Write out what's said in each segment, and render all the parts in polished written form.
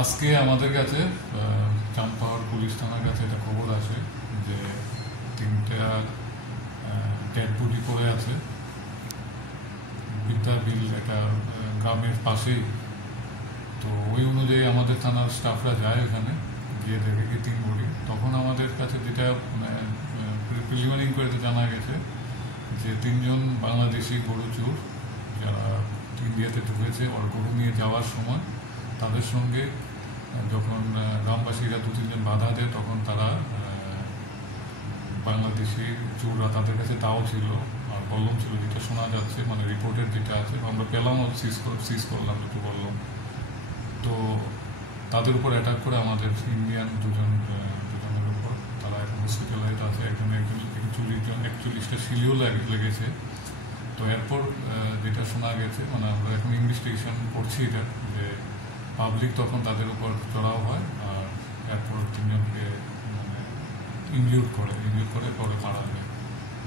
আজকে আমাদের কাছে চাঁদপাহাড় পুলিশ থানার কাছে একটা খবর আসে যে 3টা ডেড বডি পড়ে আছে বিদ্যাবিল একটা গ্রামের পাশেই। তো ওই অনুযায়ী আমাদের থানার স্টাফরা যায় ওখানে, গিয়ে দেখে কি 3 বডি। তখন আমাদের কাছে যেটা প্রিলিমিনারি ইনকোয়ারিতে জানা গেছে যে 3জন বাংলাদেশি গরু চোর যারা ইন্ডিয়াতে ঢুকেছে ওর গরু নিয়ে যাওয়ার সময় তাদের সঙ্গে যখন গ্রামবাসীরা 2-3 জন বাধা দেয় তখন তারা বাংলাদেশি চোররা তাদের কাছে তাও ছিল আর বললাম ছিল, যেটা শোনা যাচ্ছে মানে রিপোর্টের যেটা আছে আমরা পেলাম, সিজ করলাম একটু বললাম। তো তাদের উপর অ্যাটাক করে আমাদের ইন্ডিয়ান দুজনের উপর তারা এখন হসপিটালাইজ আছে। একজনের 41টা শিলিও লেগেছে। তো এরপর যেটা শোনা গেছে মানে আমরা এখন ইনভেস্টিগেশন করছি এটা যে পাবলিক তখন তাদের উপর চড়াও হয় আর এরপর 3জনকে মানে ইনজিউর করে পরে মারা যায়।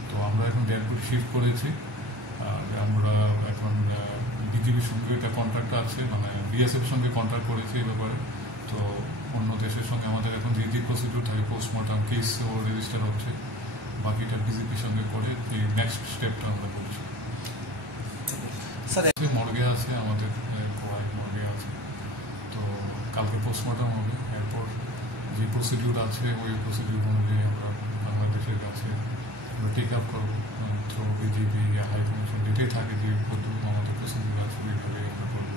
তো আমরা এখন ডেডবডি শিফট করেছি আর আমরা এখন বিজিবির সঙ্গে একটা কন্ট্রাক্ট আছে, মানে বিএসএফ সঙ্গে কন্ট্রাক্ট করেছি এই ব্যাপারে। তো অন্য দেশের সঙ্গে আমাদের এখন যে প্রসিডিউর থাকে পোস্টমর্টম কেসও রেজিস্টার হচ্ছে, বাকিটা বিজেপির সঙ্গে করে এই নেক্সট স্টেপটা আমরা করছি। মর্গে আছে আমাদের কোয়াই মর্গে আছে, তো কালকে পোস্টমর্টম হবে। এরপর যে প্রসিডিউর আছে ওই প্রসিডিউর অনুযায়ী আমরা বাংলাদেশের কাছে টেক আপ করবো থ্রু বিজিবি হাই কমিশন, যেটাই থাকে যে আমাদের প্রসিডিউর আছে ওইভাবে আমরা করবো।